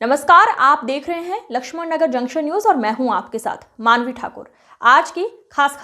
नमस्कार, आप देख रहे हैं लक्ष्मण नगर जंक्शन न्यूज और मैं हूं आपके साथ मानवी ठाकुर। आज की खास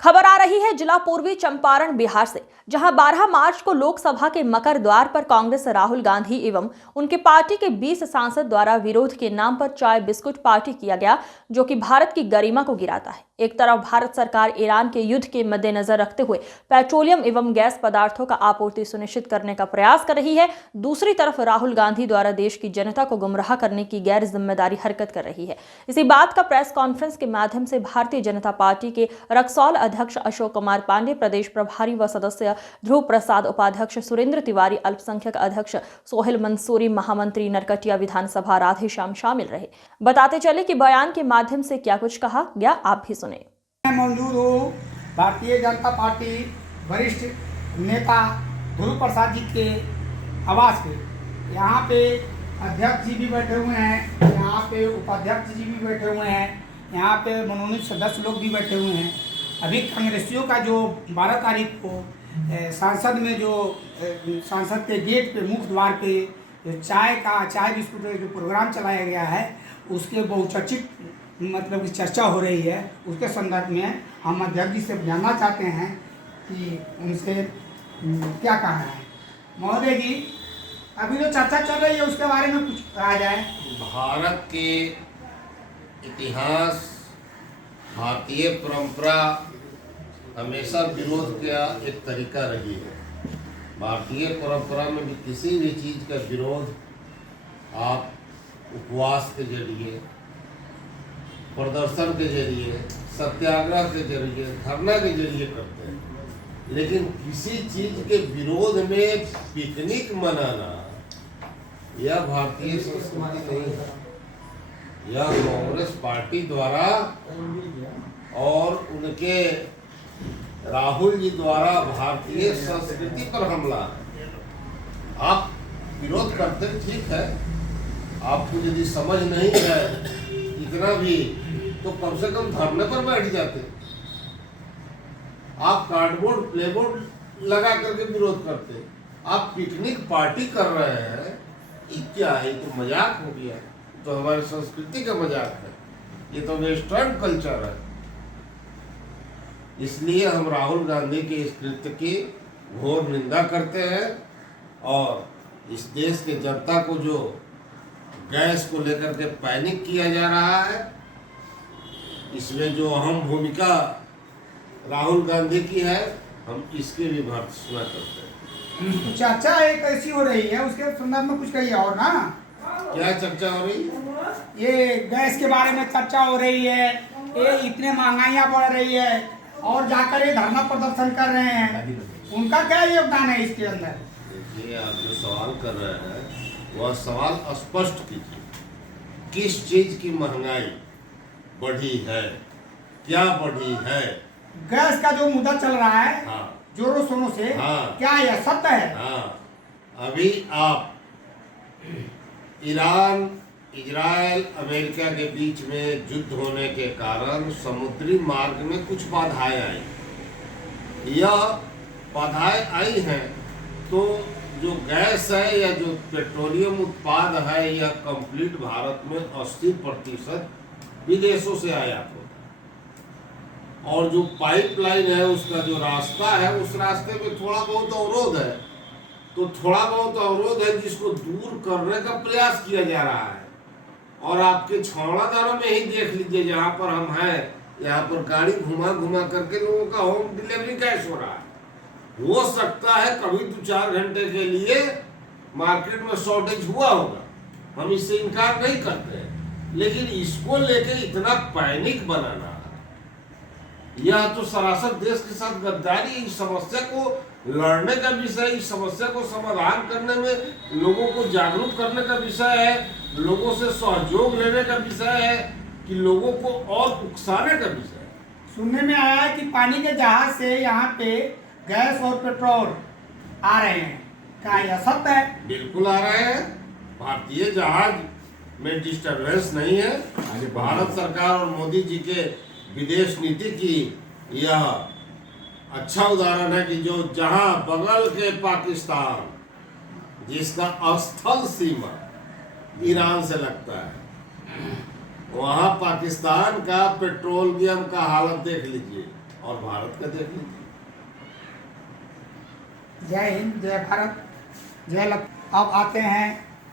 खबर आ रही है जिला पूर्वी चंपारण बिहार से, जहां 12 मार्च को लोकसभा के मकर द्वार पर कांग्रेस राहुल गांधी एवं उनके पार्टी के 20 सांसद द्वारा विरोध के नाम पर चाय बिस्कुट पार्टी किया गया, जो कि भारत की गरिमा को गिराता है। एक तरफ भारत सरकार ईरान के युद्ध के मद्देनजर रखते हुए पेट्रोलियम एवं गैस पदार्थों का आपूर्ति सुनिश्चित करने का प्रयास कर रही है, दूसरी तरफ राहुल गांधी द्वारा देश की जनता को गुमराह करने की गैर जिम्मेदारी हरकत कर रही है। इसी बात का प्रेस कॉन्फ्रेंस के माध्यम से भारतीय जनता पार्टी के रक्सौल अध्यक्ष अशोक कुमार पांडे, प्रदेश प्रभारी व सदस्य ध्रुव प्रसाद, उपाध्यक्ष सुरेंद्र तिवारी, अल्पसंख्यक अध्यक्ष सोहेल मंसूरी, महामंत्री नरकटिया विधानसभा राधेश्याम शामिल रहे। बताते चले कि बयान के माध्यम से क्या कुछ कहा गया, आप भी सुने। मौजूद हूँ भारतीय जनता पार्टी वरिष्ठ नेता ध्रुव प्रसाद जी के आवास पे। यहाँ पे अध्यक्ष जी भी बैठे हुए हैं, यहाँ पे उपाध्यक्ष जी भी बैठे हुए हैं, यहाँ पे मनोनीत सदस्य लोग भी बैठे हुए हैं। अभी कांग्रेसियों का जो 12 तारीख को सांसद में जो सांसद के गेट पे मुख्य द्वार पे जो चाय बिस्कुट का जो प्रोग्राम चलाया गया है, उसके बहुचर्चित मतलब की चर्चा हो रही है। उसके संदर्भ में हम अध्यक्ष जी से जानना चाहते हैं कि उनसे क्या कहना है। महोदय जी, अभी जो चर्चा चल रही है उसके बारे में कुछ कहा जाए। भारत के इतिहास, भारतीय परंपरा हमेशा विरोध का एक तरीका रही है। भारतीय परंपरा में भी किसी भी चीज़ का विरोध आप उपवास के जरिए, प्रदर्शन के जरिए, सत्याग्रह के जरिए, धरना के जरिए करते हैं, लेकिन किसी चीज के विरोध में पिकनिक मनाना यह भारतीय संस्कृति नहीं है। यह कांग्रेस पार्टी द्वारा और उनके राहुल जी द्वारा भारतीय संस्कृति पर हमला है। आप विरोध करते ठीक है, आपको यदि समझ नहीं है इतना भी, तो कम से कम धरने पर बैठ जाते। आप कार्डबोर्ड प्लेबोर्ड लगा करके विरोध करते, आप पिकनिक पार्टी कर रहे हैं। ये क्या है? तो मजाक हो गया, तो हमारी संस्कृति का मजाक है, ये तो वेस्टर्न कल्चर है। इसलिए हम राहुल गांधी के इस कृत्य की घोर निंदा करते हैं और इस देश के जनता को जो गैस को लेकर के पैनिक किया जा रहा है, इसमें जो अहम भूमिका राहुल गांधी की है, हम इसके भी भर्त्सना करते हैं। चर्चा एक ऐसी हो रही है, उसके संदर्भ में कुछ कहिए और ना। क्या चर्चा हो रही है? ये गैस के बारे में चर्चा हो रही है, ये इतने महंगाइयाँ बढ़ रही है और जाकर ये धरना प्रदर्शन कर रहे हैं, उनका क्या योगदान है इसके अंदर? देखिए, आप जो सवाल कर रहे हैं वह सवाल स्पष्ट कीजिए। किस चीज की महंगाई बढ़ी है, क्या बढ़ी है? गैस का जो मुद्दा चल रहा है, हाँ, जोरों शोरों से, हाँ, क्या यह सत्य है? हाँ, अभी आप ईरान, इजराइल, अमेरिका के बीच में युद्ध होने के कारण समुद्री मार्ग में कुछ बाधाएं आई। यह बाधाएं आई हैं तो जो गैस है या जो पेट्रोलियम उत्पाद है, यह कंप्लीट भारत में 80% विदेशों से आयात होता है। और जो पाइपलाइन है, उसका जो रास्ता है, उस रास्ते में थोड़ा बहुत अवरोध है, तो थोड़ा बहुत अवरोध है जिसको दूर करने का प्रयास किया जा रहा है। और आपके छावड़ादारों में ही देख लीजिए, जहाँ पर हम हैं, यहाँ पर गाड़ी घुमा घुमा करके लोगों का होम डिलीवरी कैश हो रहा है। हो सकता है कभी 2-4 घंटे के लिए मार्केट में शॉर्टेज हुआ होगा, हम इससे इनकार नहीं करते हैं, लेकिन इसको लेके इतना पैनिक बनाना, यह तो सरासर देश के साथ गद्दारी। इस समस्या को लड़ने का विषय, इस समस्या को समाधान करने में लोगों को जागरूक करने का विषय है, लोगों से सहयोग लेने का विषय है, कि लोगों को और उकसाने का विषय है। सुनने में आया है कि पानी के जहाज से यहाँ पे गैस और पेट्रोल आ रहे हैं, क्या यह सत्य है? बिल्कुल आ रहे हैं। भारतीय जहाज में डिस्टर्बेंस नहीं है। भारत सरकार और मोदी जी के विदेश नीति की यह अच्छा उदाहरण है कि जो जहां बगल के पाकिस्तान, जिसका स्थल सीमा ईरान से लगता है। वहाँ पाकिस्तान का पेट्रोलियम का हालत देख लीजिए और भारत का देख लीजिए। जय हिंद, जय भारत, जय लक्ष्मण। अब आते हैं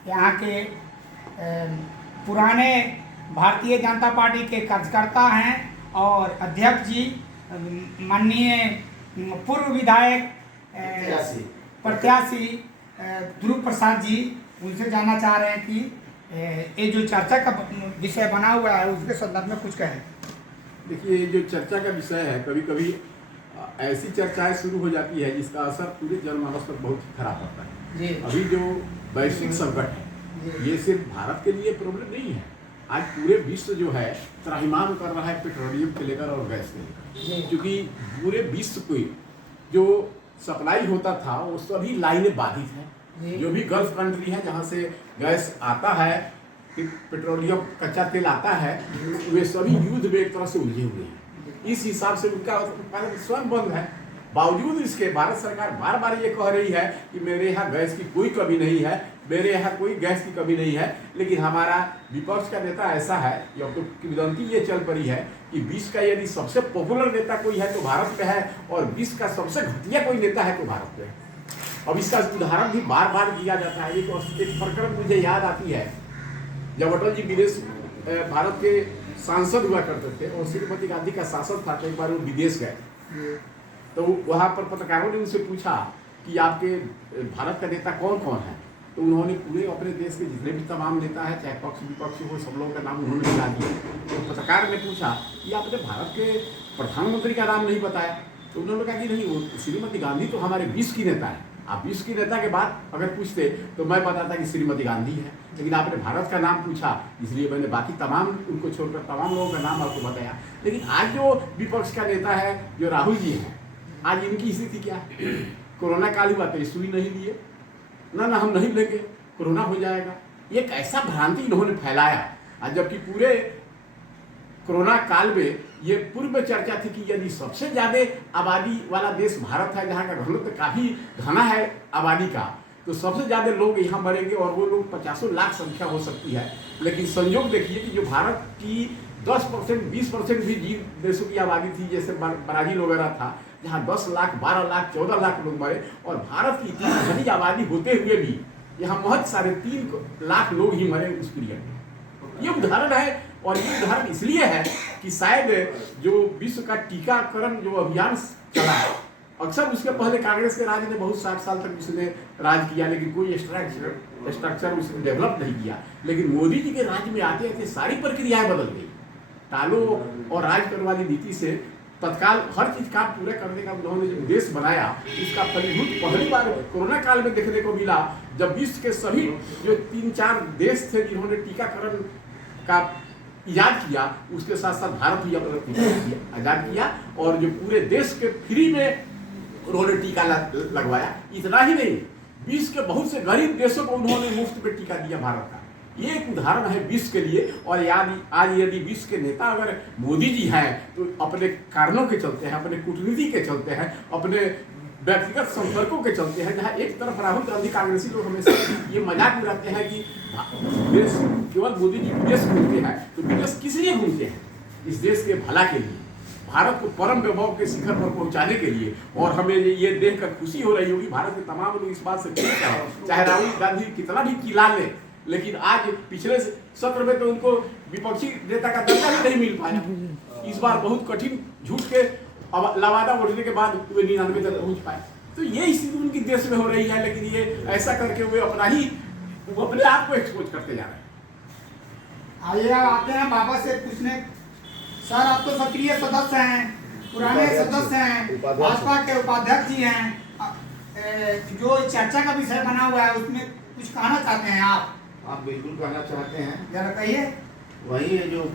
यहाँ के पुराने भारतीय जनता पार्टी के कार्यकर्ता हैं और अध्यक्ष जी माननीय पूर्व विधायक प्रत्याशी ध्रुव प्रसाद जी, उनसे जानना चाह रहे हैं कि ये जो चर्चा का विषय बना हुआ है उसके संदर्भ में कुछ कहें। देखिए, ये जो चर्चा का विषय है, कभी कभी ऐसी चर्चाएं शुरू हो जाती है जिसका असर पूरे जनमानस पर बहुत ही खराब पड़ता है। जी। अभी जो वैश्विक संकट है ये सिर्फ भारत के लिए प्रॉब्लम नहीं है। आज पूरे विश्व जो है त्राहिमाम कर रहा है पेट्रोलियम के लेकर और गैस के लेकर, क्योंकि पूरे विश्व को जो सप्लाई होता था वो सभी लाइनें बाधित हैं। जो भी गल्फ कंट्री है जहाँ से गैस आता है, पेट्रोलियम कच्चा तेल आता है, वे सभी युद्ध में एक तरह से उलझे हुए हैं। इस हिसाब से उनका उत्पादन स्वयं बंद है। बावजूद इसके भारत सरकार बार बार ये कह रही है कि मेरे यहाँ गैस की कोई कमी नहीं है, मेरे यहाँ कोई गैस की कमी नहीं है। लेकिन हमारा विपक्ष का नेता ऐसा है, अब तो किंवदंती ये चल पड़ी है कि विश्व का यदि सबसे पॉपुलर नेता कोई है तो भारत पे है, और विश्व का सबसे घटिया कोई नेता है तो भारत पे है। अब इसका उदाहरण भी बार बार दिया जाता है। एक प्रकरण मुझे याद आती है, जब अटल जी विदेश भारत के सांसद हुआ करते थे और श्रीमती गांधी का शासन था, तो एक बार वो विदेश गए तो वहाँ पर पत्रकारों ने उनसे पूछा कि आपके भारत का नेता कौन कौन है। तो उन्होंने पूरे अपने देश के जितने भी तमाम नेता हैं, चाहे पक्ष विपक्ष हो, सब लोगों का नाम उन्होंने बता दिया। तो पत्रकार ने पूछा कि आपने भारत के प्रधानमंत्री का नाम नहीं बताया। तो उन्होंने कहा कि नहीं, वो श्रीमती गांधी तो हमारे विश्व की नेता है। आप विश्व की नेता के बाद अगर पूछते तो मैं बताता कि श्रीमती गांधी है, लेकिन आपने भारत का नाम पूछा इसलिए मैंने बाकी तमाम उनको छोड़कर तमाम लोगों का नाम आपको बताया। लेकिन आज जो विपक्ष का नेता है, जो राहुल जी हैं, आज इनकी स्थिति क्या है? कोरोना काल हुआ तो सुई नहीं लिए, ना हम नहीं लेंगे, कोरोना हो जाएगा। ये कैसा भ्रांति इन्होंने फैलाया। आज जबकि पूरे कोरोना काल में ये पूर्व में चर्चा थी कि यदि सबसे ज्यादा आबादी वाला देश भारत है, जहाँ का घनत्व काफी घना है आबादी का, तो सबसे ज्यादा लोग यहाँ मरेंगे और वो लोग 50 लाख संख्या हो सकती है। लेकिन संयोग देखिए कि जो भारत की 10% 20% भी जीव देशों की आबादी थी, जैसे ब्राजील वगैरह था, जहाँ 10 लाख 12 लाख 14 लाख लोग मरे, और भारत की इतनी घनी आबादी होते हुए भी यहाँ महज 3.5 लाख लोग ही मरे उस पीरियड में। ये उदाहरण है, और ये उदाहरण इसलिए है कि शायद जो विश्व का टीकाकरण जो अभियान चला है, अक्सर उसके पहले कांग्रेस के राज ने बहुत 60 साल तक उसने राज किया, लेकिन कोई स्ट्रक्चर उसने डेवलप नहीं किया। लेकिन मोदी जी के राज में आते आते सारी प्रक्रियाएं बदल गई। टालो और राज करने वाली नीति से तत्काल हर चीज काम पूरा करने का उन्होंने जो देश बनाया, इसका फलीभूत पहली बार कोरोना काल में देखने को मिला, जब विश्व के सभी जो 3-4 देश थे जिन्होंने टीकाकरण का इजाद किया, उसके साथ साथ भारत भी अपना आजाद किया, और जो पूरे देश के फ्री में उन्होंने टीका लगवाया। इतना ही नहीं, विश्व के बहुत से गरीब देशों को उन्होंने मुफ्त में टीका दिया भारत का। ये एक उदाहरण है विश्व के लिए। और आज यदि विश्व के नेता अगर मोदी जी हैं तो अपने कारणों के चलते हैं, अपने कूटनीति के चलते हैं, अपने व्यक्तिगत संपर्कों के चलते हैं। जहाँ एक तरफ राहुल गांधी कांग्रेसी लोग हमेशा ये मजाक उड़ाते हैं कि देश केवल मोदी जी विदेश घूमते हैं, तो विदेश किस लिए घूमते हैं? इस देश के भला के लिए, भारत को परम वैभव के शिखर पर पहुंचाने के लिए। और हमें ये देखकर खुशी हो रही होगी, भारत के तमाम लोग इस बात से खुश हैं, चाहे राहुल गांधी कितना भी किला ले, लेकिन आज पिछले सत्र में तो उनको विपक्षी नेता का दर्जा भी नहीं मिल पाया। इस बार बहुत कठिन झूठ के लवादा उड़ने के बाद वे 99 तक पहुंच पाए। तो ये स्थिति उनकी देश में हो रही है, लेकिन ये ऐसा करके वे अपने आप को एक्सपोज करते जा रहे हैं। आइए आते हैं बाबा से पूछने। सर, आप तो सक्रिय सदस्य हैं, पुराने सदस्य हैं, भाजपा के उपाध्यक्ष जी हैं। जो चर्चा का विषय बना हुआ है उसमें कुछ कहना चाहते हैं आप? बिल्कुल कहना चाहते हैं। जरा कहिए। वही है जो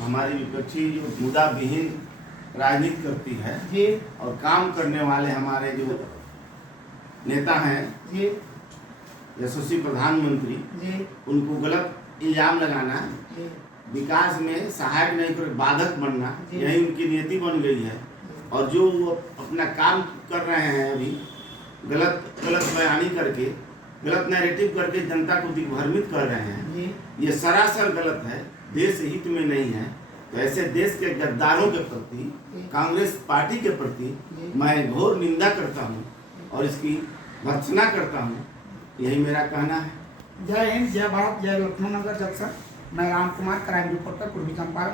हमारी विपक्षी जो मुद्दा विहीन राजनीति करती है जी, और काम करने वाले हमारे जो नेता हैं जी, यशस्वी प्रधानमंत्री जी, उनको गलत इल्जाम लगाना, जी, विकास में सहायक नहीं कर बाधक बनना, जी। यही उनकी नीति बन गई है। और जो वो अपना काम कर रहे हैं अभी गलत बयानी करके, गलत नैरेटिव करके जनता को दिग्भ्रमित कर रहे हैं, जी ये सरासर गलत है, देश हित में नहीं है। तो ऐसे देश के गद्दारों के प्रति, कांग्रेस पार्टी के प्रति मैं घोर निंदा करता हूँ और इसकी भर्त्सना करता हूँ। यही मेरा कहना है। जय हिंद, जय भारत, जय लखनऊ नगर जंक्शन। मैं राम कुमार, क्राइम रिपोर्टर, पूर्वी चंपारण।